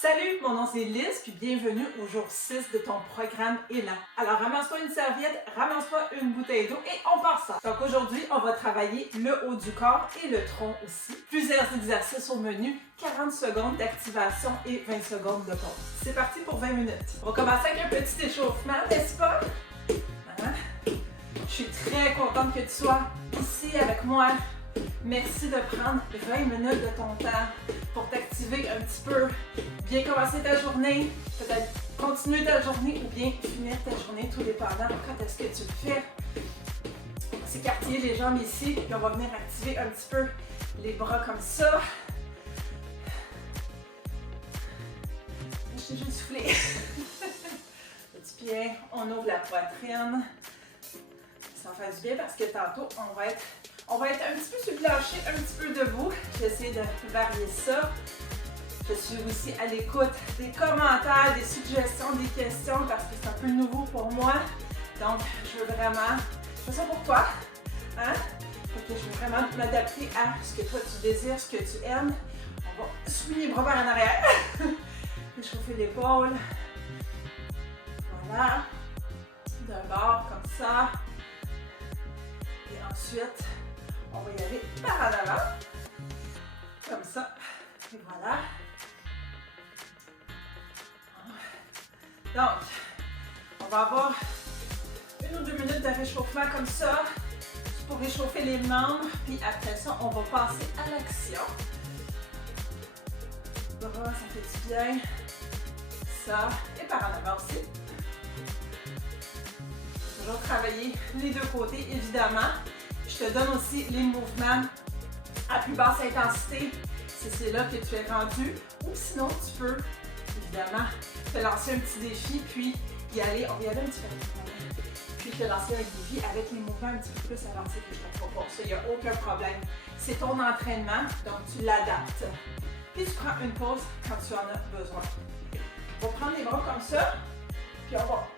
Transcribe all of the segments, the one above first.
Salut, mon nom c'est Liz, puis bienvenue au jour 6 de ton programme Élan. Alors ramasse-toi une serviette, ramasse-toi une bouteille d'eau et on part ça. Donc aujourd'hui, on va travailler le haut du corps et le tronc aussi. Plusieurs exercices au menu, 40 secondes d'activation et 20 secondes de pause. C'est parti pour 20 minutes. On va commencer avec un petit échauffement, n'est-ce pas? Hein? Je suis très contente que tu sois ici avec moi. Merci de prendre 20 minutes de ton temps pour t'activer un petit peu, bien commencer ta journée, peut-être continuer ta journée ou bien finir ta journée, tout dépendant quand est-ce que tu le fais. On va s'écarter les jambes ici, puis on va venir activer un petit peu les bras comme ça. Je t'ai juste soufflé. Petit pied, on ouvre la poitrine. Ça fait du bien parce que tantôt, on va être un petit peu sur le plancher, un petit peu debout. J'essaie de varier ça. Je suis aussi à l'écoute des commentaires, des suggestions, des questions parce que c'est un peu nouveau pour moi. Donc, je veux ça pour toi. Hein? Donc, je veux vraiment m'adapter à ce que toi tu désires, ce que tu aimes. On va souligner les bras vers en arrière. Réchauffer l'épaule. Voilà. D'un bord comme ça. Et ensuite, on va y aller par en avant, comme ça, et voilà. Donc, on va avoir 1 ou 2 minutes de réchauffement comme ça, pour réchauffer les membres, puis après ça, on va passer à l'action. Bras, ça fait du bien. Ça, et par en avant aussi. Toujours travailler les deux côtés, évidemment. Je te donne aussi les mouvements à plus basse intensité, si c'est là que tu es rendu. Ou sinon, tu peux, évidemment, te lancer un petit défi, puis y aller, on va y aller un petit peu. Puis te lancer un défi avec les mouvements un petit peu plus avancés que je te propose. Il n'y a aucun problème. C'est ton entraînement, donc tu l'adaptes. Puis tu prends une pause quand tu en as besoin. On va prendre les bras comme ça, puis on va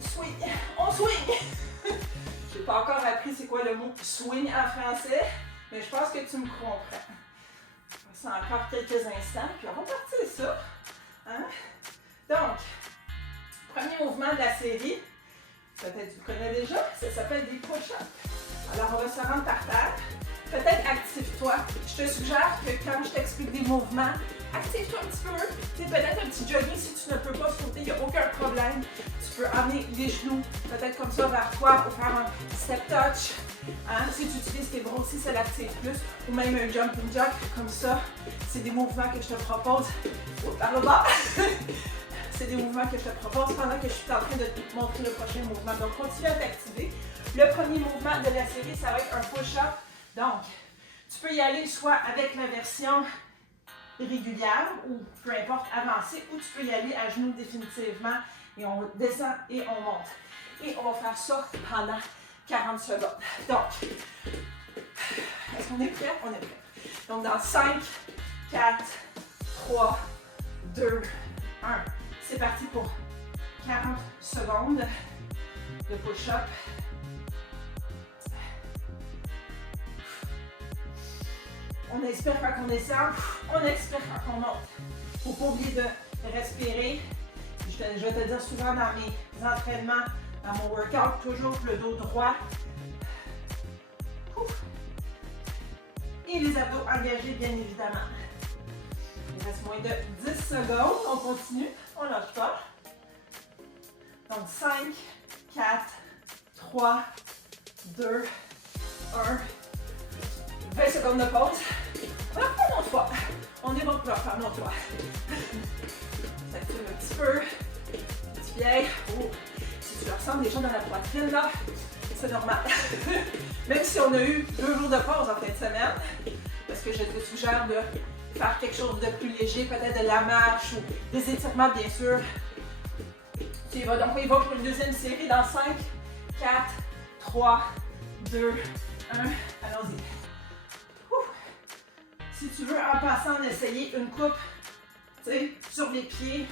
swing. On swing! Je n'ai pas encore appris c'est quoi le mot swing en français, mais je pense que tu me comprends. C'est encore quelques instants, puis on va partir ça. Hein? Donc, premier mouvement de la série, peut-être tu le connais déjà, ça s'appelle des push-ups. Alors, on va se rendre par terre. Peut-être active-toi. Je te suggère que quand je t'explique des mouvements, active-toi un petit peu. C'est peut-être un petit jogging si tu ne peux pas sauter, il n'y a aucun problème. Tu peux amener les genoux peut-être comme ça vers toi pour faire un step touch. Hein? Si tu utilises tes bras aussi, ça l'active plus. Ou même un jumping jack comme ça. C'est des mouvements que je te propose. Par le bas. C'est des mouvements que je te propose pendant que je suis en train de te montrer le prochain mouvement. Donc, continue à t'activer. Le premier mouvement de la série, ça va être un push-up. Donc, tu peux y aller soit avec la version régulière ou peu importe avancée, ou tu peux y aller à genoux définitivement et on descend et on monte. Et on va faire ça pendant 40 secondes. Donc, est-ce qu'on est prêt? On est prêt. Donc, dans 5, 4, 3, 2, 1. C'est parti pour 40 secondes de push-up. On expire quand on descend, on expire quand on monte. Il ne faut pas oublier de respirer. Je vais te dire souvent dans mes entraînements, dans mon workout, toujours le dos droit. Et les abdos engagés, bien évidemment. Il reste moins de 10 secondes. On continue, on ne lâche pas. Donc 5, 4, 3, 2, 1. 20 secondes de pause. On va faire une autre fois. On est bon pour faire une autre fois. Ça active un petit peu. Petit pied. Oh. Si tu ressens des gens dans la poitrine, là, c'est normal. Même si on a eu 2 jours de pause en fin de semaine, parce que je te suggère de faire quelque chose de plus léger, peut-être de la marche ou des étirements, bien sûr. Tu y vas. Donc, on y va pour une deuxième série dans 5, 4, 3, 2, 1. Allons-y. Si tu veux, en passant, essayer une coupe sur les pieds,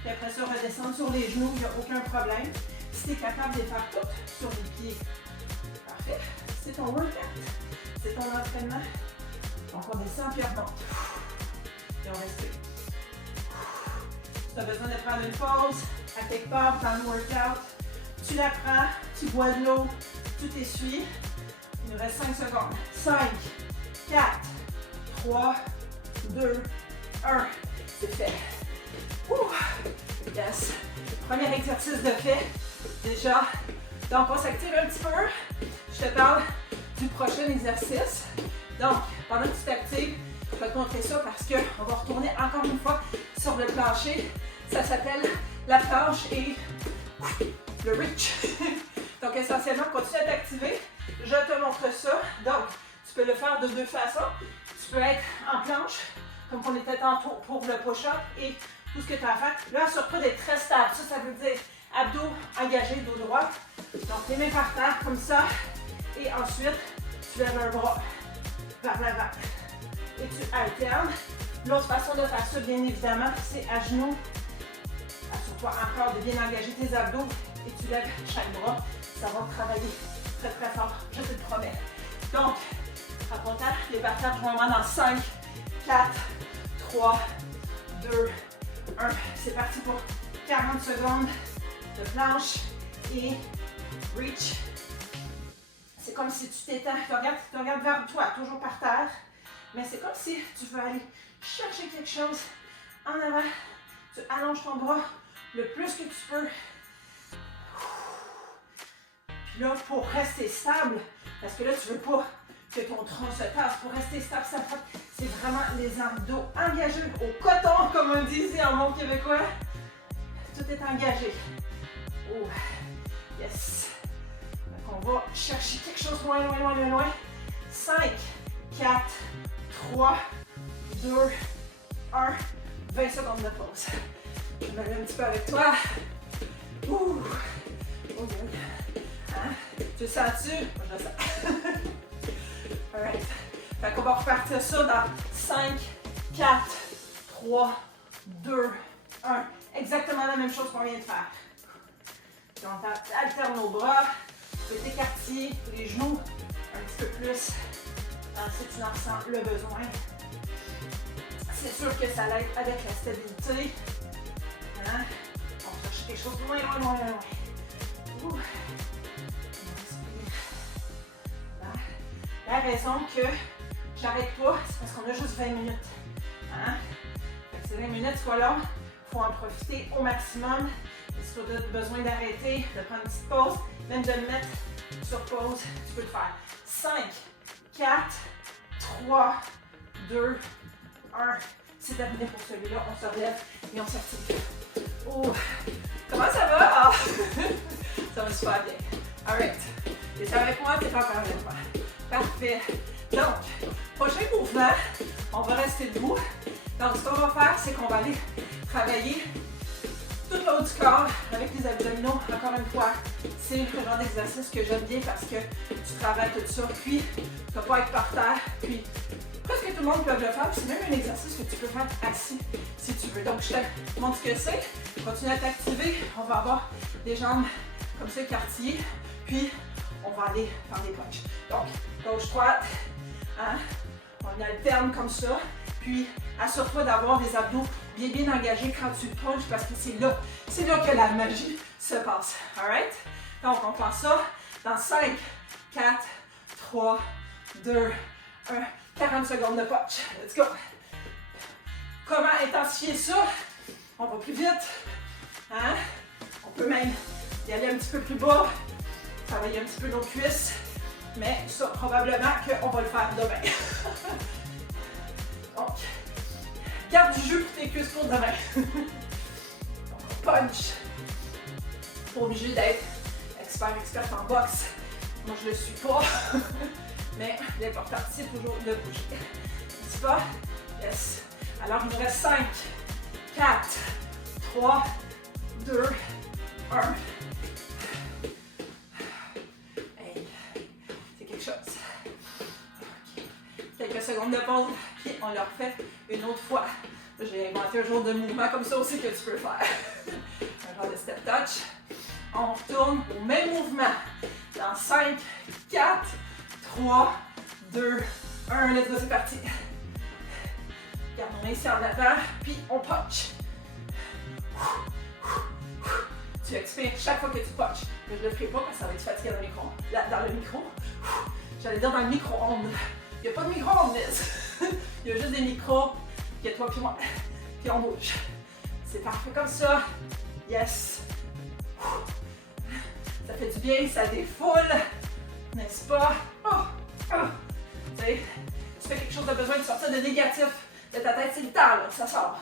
puis après ça, redescendre sur les genoux, il n'y a aucun problème. Si tu es capable de les faire toutes sur les pieds, parfait. C'est ton workout, c'est ton entraînement. Donc, on descend puis on remonte. Et on respire. tu as besoin de prendre une pause à quelque part dans le workout, tu la prends, tu bois de l'eau, tu t'essuies. Il nous reste 5 secondes. 5, 4, 3, 2, 1. C'est fait. Ouh. Yes. Premier exercice de fait. Déjà. Donc, on s'active un petit peu. Je te parle du prochain exercice. Donc, pendant que tu t'actives, je vais te montrer ça parce qu'on va retourner encore une fois sur le plancher. Ça s'appelle la planche et le reach. Donc, essentiellement, continue à t'activer. Je te montre ça. Donc, tu peux le faire de deux façons. Tu peux être en planche, comme on était tantôt pour le push-up et tout ce que tu as à faire. Là, assure-toi d'être très stable. Ça veut dire abdos engagés, dos droit. Donc, les mains par terre, comme ça. Et ensuite, tu lèves un bras vers l'avant. Et tu alternes. L'autre façon de faire ça, bien évidemment, c'est à genoux. Assure-toi encore de bien engager tes abdos et tu lèves chaque bras. Ça va travailler très très fort, je te le promets. Donc, à ton temps, les parterres, je vous dans 5, 4, 3, 2, 1. C'est parti pour 40 secondes de planche et reach. C'est comme si tu t'étends, tu regardes vers toi, toujours par terre, mais c'est comme si tu veux aller chercher quelque chose en avant. Tu allonges ton bras le plus que tu peux. Puis là, pour rester stable, parce que là, tu veux pas que ton tronc se tasse. Pour rester stable, c'est vraiment les abdos engagés au coton, comme on disait en bon québécois. Tout est engagé. Oh, yes. Donc, on va chercher quelque chose loin, loin, loin, loin, loin. 5, 4, 3, 2, 1. 20 secondes de pause. Je me mets un petit peu avec toi. Ouh. Oh, good. Hein? Tu le sens-tu? Moi, je le sens. Alright. Fait qu'on va repartir ça dans 5, 4, 3, 2, 1. Exactement la même chose qu'on vient de faire. Puis on alterne nos bras. Tu peux t'écartiller les genoux un petit peu plus si tu en ressens le besoin. C'est sûr que ça l'aide avec la stabilité. Hein? On cherche quelque chose loin, loin, loin, loin. Ouh. La raison que j'arrête pas, c'est parce qu'on a juste 20 minutes. Hein? Fait que ces 20 minutes soient longues, il faut en profiter au maximum. Et si tu as besoin d'arrêter, de prendre une petite pause, même de le mettre sur pause, tu peux le faire. 5, 4, 3, 2, 1. C'est terminé pour celui-là. On se relève et on s'active. Oh. Comment ça va? Ah. Ça va super bien. Alright. T'es avec moi, t'es pas encore avec moi. Parfait. Donc, prochain mouvement, on va rester debout. Donc, ce qu'on va faire, c'est qu'on va aller travailler tout le haut du corps avec les abdominaux. Encore une fois, c'est le genre d'exercice que j'aime bien parce que tu travailles tout ça. Puis, tu ne vas pas être par terre. Puis, presque tout le monde peut le faire. C'est même un exercice que tu peux faire assis si tu veux. Donc, je te montre ce que c'est. Continue à t'activer. On va avoir des jambes comme ça écartillées. Puis, on va aller faire des punches. Donc, gauche-droite. Hein? On alterne comme ça. Puis, assure-toi d'avoir des abdos bien, bien engagés quand tu punches parce que c'est là que la magie se passe. Alright? Donc, on fait ça dans 5, 4, 3, 2, 1. 40 secondes de punch. Let's go! Comment intensifier ça? On va plus vite. Hein? On peut même y aller un petit peu plus bas. Travailler un petit peu nos cuisses. Mais ça, probablement qu'on va le faire demain. Donc, garde du jus pour tes cuisses pour demain. Donc, punch. Pas obligé d'être expert en boxe. Moi, je le suis pas. Mais l'important, c'est toujours de bouger. N'est-ce pas? Yes. Alors, il nous reste 5, 4, 3, 2, 1. Hey, c'est quelque chose. Okay. Quelques secondes de pause, puis on le refait une autre fois. J'ai inventé un genre de mouvement comme ça aussi que tu peux faire. Un genre de step touch. On retourne au même mouvement. Dans 5, 4, 3, 2, 1. Let's go, c'est parti. Gardons ici en avant, puis on punch. expires chaque fois que tu punches. Mais je ne le ferai pas parce que ça va être fatigué dans le micro. Dans le micro. J'allais dire dans le micro-ondes. Il n'y a pas de micro-ondes, Liz. Il y a juste des micros. Puis toi puis moi. Puis on bouge. C'est parfait comme ça. Yes. Ça fait du bien, ça défoule. N'est-ce pas? Tu sais, tu fais quelque chose de besoin de sortir de négatif de ta tête, c'est le temps là, que ça sort.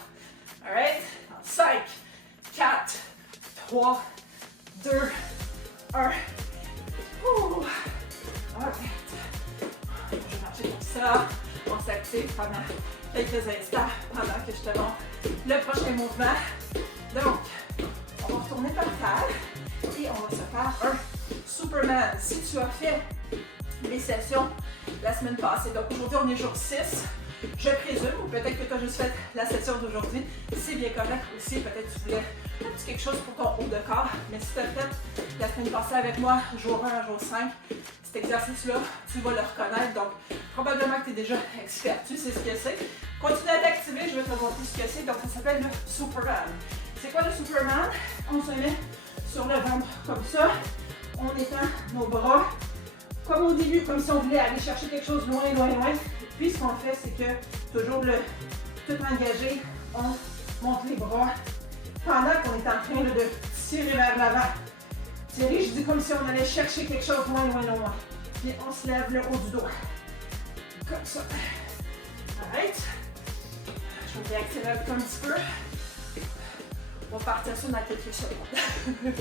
Alright? 5, 4, 3, 2, 1. Alright. Je vais marcher comme ça. On s'active pendant quelques instants pendant que je te montre le prochain mouvement. Donc, on va retourner par terre et on va se faire un Superman. Si tu as fait les sessions la semaine passée, donc aujourd'hui on est jour 6, je présume, ou peut-être que tu as juste fait la session d'aujourd'hui, c'est bien correct aussi, peut-être que tu voulais un petit quelque chose pour ton haut de corps, mais si tu as fait la semaine passée avec moi, jour 1 à jour 5, cet exercice-là, tu vas le reconnaître, donc probablement que tu es déjà expert, tu sais ce que c'est. Continue à t'activer, je vais te montrer ce que c'est, donc ça s'appelle le Superman. C'est quoi le Superman? On se met sur le ventre comme ça, on étend nos bras, comme au début, comme si on voulait aller chercher quelque chose loin, loin, loin. Puis ce qu'on fait, c'est que toujours tout engagé, on monte les bras pendant qu'on est en train de tirer vers l'avant. Tirer, je dis comme si on allait chercher quelque chose loin, loin, loin. Puis on se lève le haut du dos. Comme ça. Arrête. Je vais réactiver un petit peu. On va partir ça dans quelques secondes.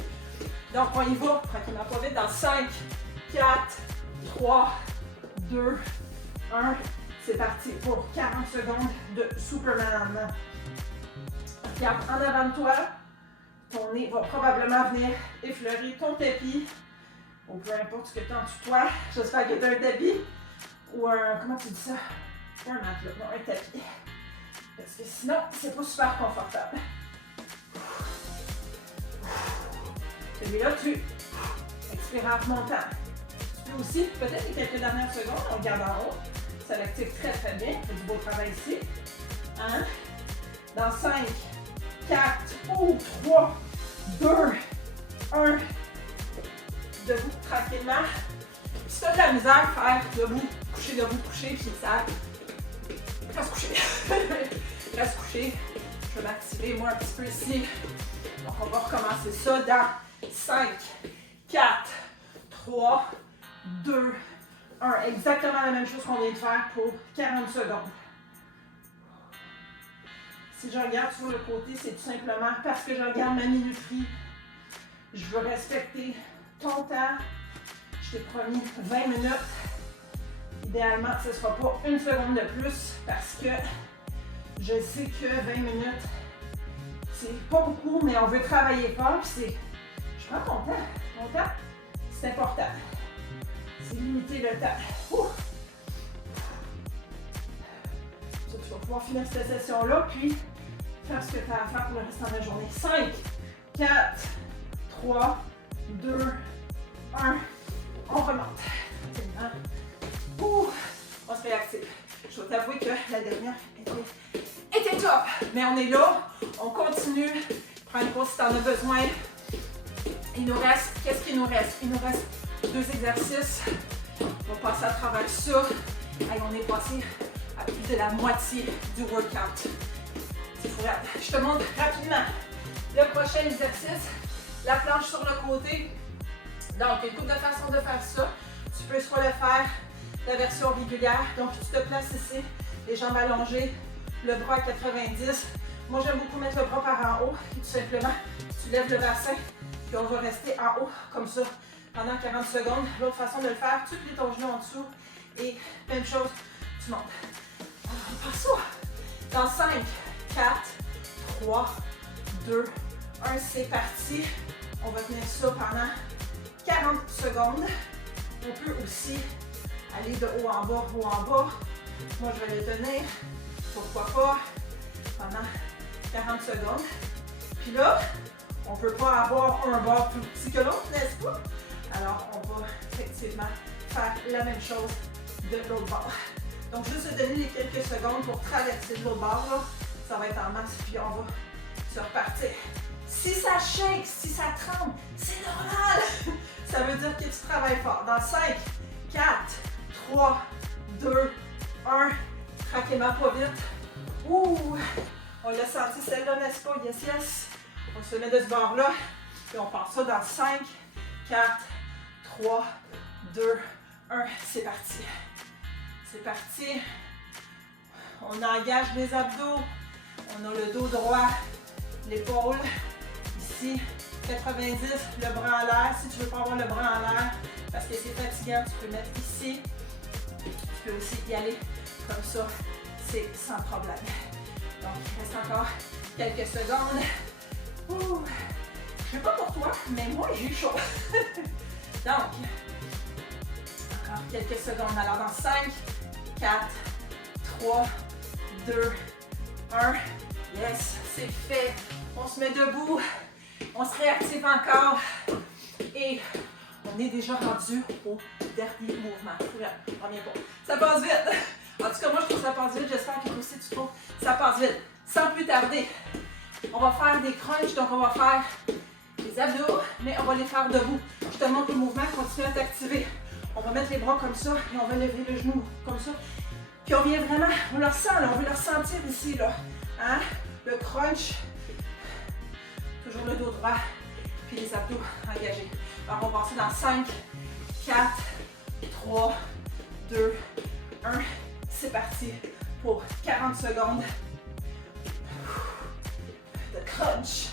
Donc on y va, tranquillement pas vite, dans 5, 4, 3, 2, 1. C'est parti pour 40 secondes de Superman. Regarde en avant de toi. Ton nez va probablement venir effleurer ton tapis. Ou peu importe ce que tu as en dessous de toi. J'espère que tu as un tapis. Ou un... comment tu dis ça? Un matelas, non, un tapis. Parce que sinon, c'est pas super confortable. Celui-là, tu expires en remontant. Tu peux aussi, peut-être les quelques dernières secondes, on regarde en haut. Ça l'active très très bien. Fait du beau travail ici. 1. Dans 5, 4, 3, 2, 1. Debout tranquillement. Si tu as de la misère à faire debout, coucher, puis ça. Reste couché. Reste couché. Je vais m'activer moi un petit peu ici. Donc on va recommencer ça dans 5, 4, 3, 2, 1. Exactement la même chose qu'on vient de faire pour 40 secondes. Si je regarde sur le côté, c'est tout simplement parce que je regarde ma minuterie. Je veux respecter ton temps. Je t'ai promis 20 minutes. Idéalement, ce ne sera pas une seconde de plus parce que je sais que 20 minutes, c'est pas beaucoup, mais on veut travailler fort. Je prends mon temps. Mon temps, c'est important. C'est limiter le temps. Ça, tu vas pouvoir finir cette session-là, puis faire ce que tu as à faire pour le restant de la journée. 5, 4, 3, 2, 1. On remonte. On se réactive. Je dois t'avouer que la dernière était top. Mais on est là. On continue. Prends une pause si tu en as besoin. Il nous reste, qu'est-ce qu'il nous reste? Il nous reste 2 exercices. On va passer à travers ça. Allez, on est passé à plus de la moitié du workout. Je te montre rapidement le prochain exercice. La planche sur le côté. Donc, une couple de façons de faire ça. Tu peux soit le faire la version régulière. Donc, tu te places ici, les jambes allongées, le bras à 90. Moi, j'aime beaucoup mettre le bras par en haut. Et tout simplement, tu lèves le bassin. Puis on va rester en haut, comme ça, pendant 40 secondes. L'autre façon de le faire, tu plies ton genou en dessous. Et même chose, tu montes. Alors, on passe ça. Dans 5, 4, 3, 2, 1. C'est parti. On va tenir ça pendant 40 secondes. On peut aussi aller de haut en bas, haut en bas. Moi, je vais le tenir, pourquoi pas, pendant 40 secondes. Puis là, on ne peut pas avoir un bord plus petit que l'autre, n'est-ce pas? Alors, on va effectivement faire la même chose de l'autre bord. Donc, juste se donner les quelques secondes pour traverser de l'autre bord, là. Ça va être en masse, puis on va se repartir. Si ça shake, si ça tremble, c'est normal. Ça veut dire que tu travailles fort. Dans 5, 4, 3, 2, 1. Tranquillement, pas vite. Ouh! On l'a senti celle-là, n'est-ce pas? Yes, yes. On se met de ce bord-là. Et on part ça dans 5, 4, 3, 2, 1. C'est parti. C'est parti. On engage les abdos. On a le dos droit, l'épaule. Ici, 90, le bras en l'air. Si tu ne veux pas avoir le bras en l'air, parce que c'est fatigant, tu peux le mettre ici. Tu peux aussi y aller comme ça. C'est sans problème. Donc, il reste encore quelques secondes. Ouh. Je ne sais pas pour toi, mais moi, j'ai eu chaud. Donc, encore quelques secondes. Alors, dans 5, 4, 3, 2, 1. Yes, c'est fait. On se met debout. On se réactive encore. Et on est déjà rendu au dernier mouvement. Reviens pas. Ça passe vite. En tout cas, moi, je trouve que ça passe vite. J'espère que toi aussi, tu trouves que ça passe vite. Sans plus tarder, on va faire des crunchs. Donc, on va faire les abdos, mais on va les faire debout. Je te montre le mouvement. Continue à t'activer. On va mettre les bras comme ça et on va lever le genou comme ça. Puis, on vient vraiment, on le ressent, là. On veut le ressentir ici, là. Hein? Le crunch. Toujours le dos droit. Puis, les abdos engagés. Alors, on va passer dans 5, 4, 3, 2, 1. C'est parti pour 40 secondes de crunch.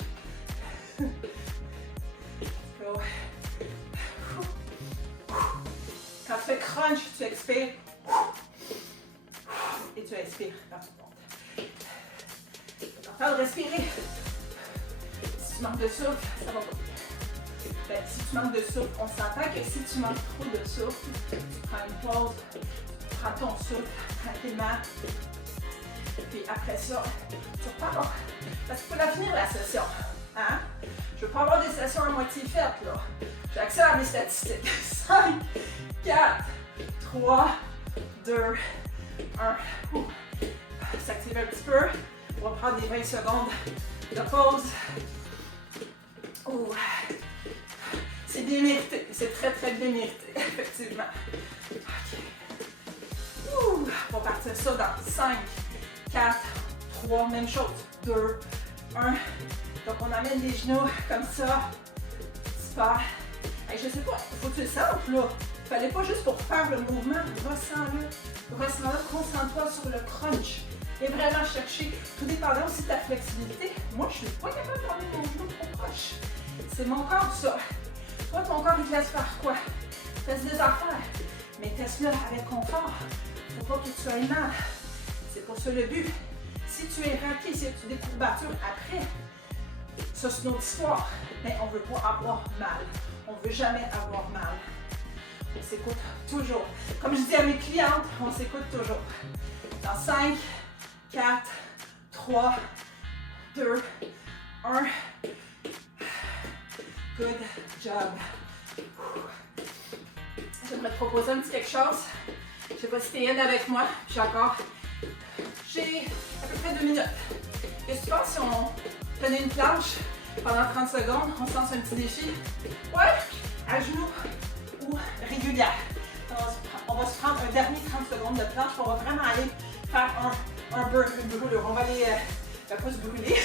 Go. Quand tu fais crunch, tu expires et tu inspires dans ton ventre. C'est important de respirer. Si tu manques de souffle, ça va pas bien. Ben, si tu manques de souffle, on s'entend que si tu manques trop de souffle, tu prends une pause. Prends ton souffle tranquillement. Puis après ça, tu repars. Parce qu'il faut la finir la session. Hein? Je veux pas avoir des sessions à moitié faites, là. J'ai accès à mes statistiques. 5, 4, 3, 2, 1. S'active un petit peu. On va prendre des 20 secondes de pause. Ouh. C'est bien mérité. C'est très, très bien mérité, effectivement. OK. On va partir ça dans 5, 4, 3, même chose, 2, 1. Donc on amène les genoux comme ça. Super. Hey, je sais pas, il faut que tu le sentes là. Il fallait pas juste pour faire le mouvement, ressens-le. Ressens-le, concentre-toi sur le crunch. Et vraiment chercher, tout dépendant aussi de ta flexibilité. Moi, je suis pas capable d'emmener mon genou trop proche. C'est mon corps, ça. Toi, ton corps, il te laisse faire quoi? Teste des affaires, mais teste-le avec confort. Faut pas que tu sois mal. C'est pour ça le but. Si tu es raqué, si tu as des courbatures après, ça c'est notre histoire. Mais on ne veut pas avoir mal. On ne veut jamais avoir mal. On s'écoute toujours. Comme je dis à mes clientes, on s'écoute toujours. Dans 5, 4, 3, 2, 1. Good job. J'aimerais te proposer un petit quelque chose. Je ne sais pas si tu es avec moi. J'ai à peu près 2 minutes. Qu'est-ce que tu penses si on prenait une planche pendant 30 secondes? On se lance un petit défi. Ouais, à genoux ou régulière. On va se prendre un dernier 30 secondes de planche. On va vraiment aller faire une brûlure. On va aller, pas se brûler,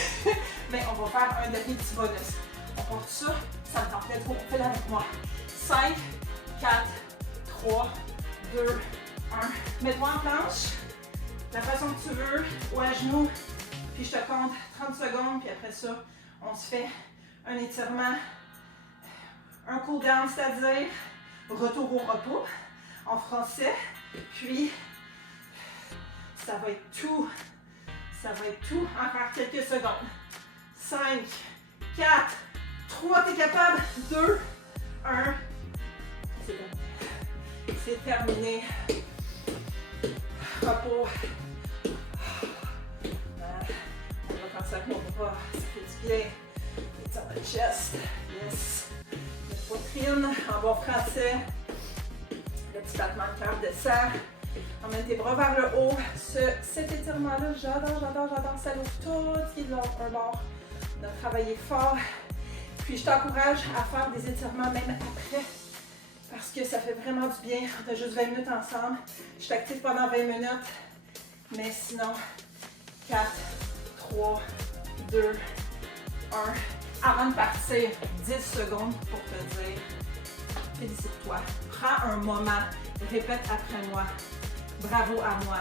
mais on va faire un dernier petit bonus. On porte ça, ça me tente trop. On fait là avec moi. 5, 4, 3, 2, 1. Mets-toi en planche, la façon que tu veux, ou à genoux, puis je te compte 30 secondes, puis après ça, on se fait un étirement, un cool down, c'est-à-dire retour au repos en français, puis ça va être tout, encore quelques secondes. 5, 4, 3, t'es capable, 2, 1, c'est bon. C'est terminé. Repos. On va commencer avec mon bras. Ça fait du bien. It's on the chest. Yes. La poitrine en bon français. Le petit battement de cœur descend. Emmène tes bras vers le haut. Cet étirement-là, j'adore. Ça l'ouvre tout ce qui est de un bord On a travaillé fort. Puis je t'encourage à faire des étirements même après parce que ça fait vraiment du bien. On a juste 20 minutes ensemble. Je t'active pendant 20 minutes. Mais sinon, 4, 3, 2, 1. Avant de partir, 10 secondes pour te dire félicite-toi. Prends un moment. Répète après moi. Bravo à moi.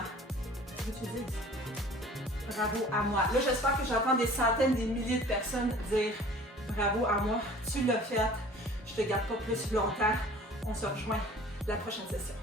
Je veux que tu dises. Bravo à moi. Là, j'espère que j'entends des centaines, des milliers de personnes dire bravo à moi. Tu l'as fait. Je te garde pas plus longtemps. On se rejoint la prochaine session.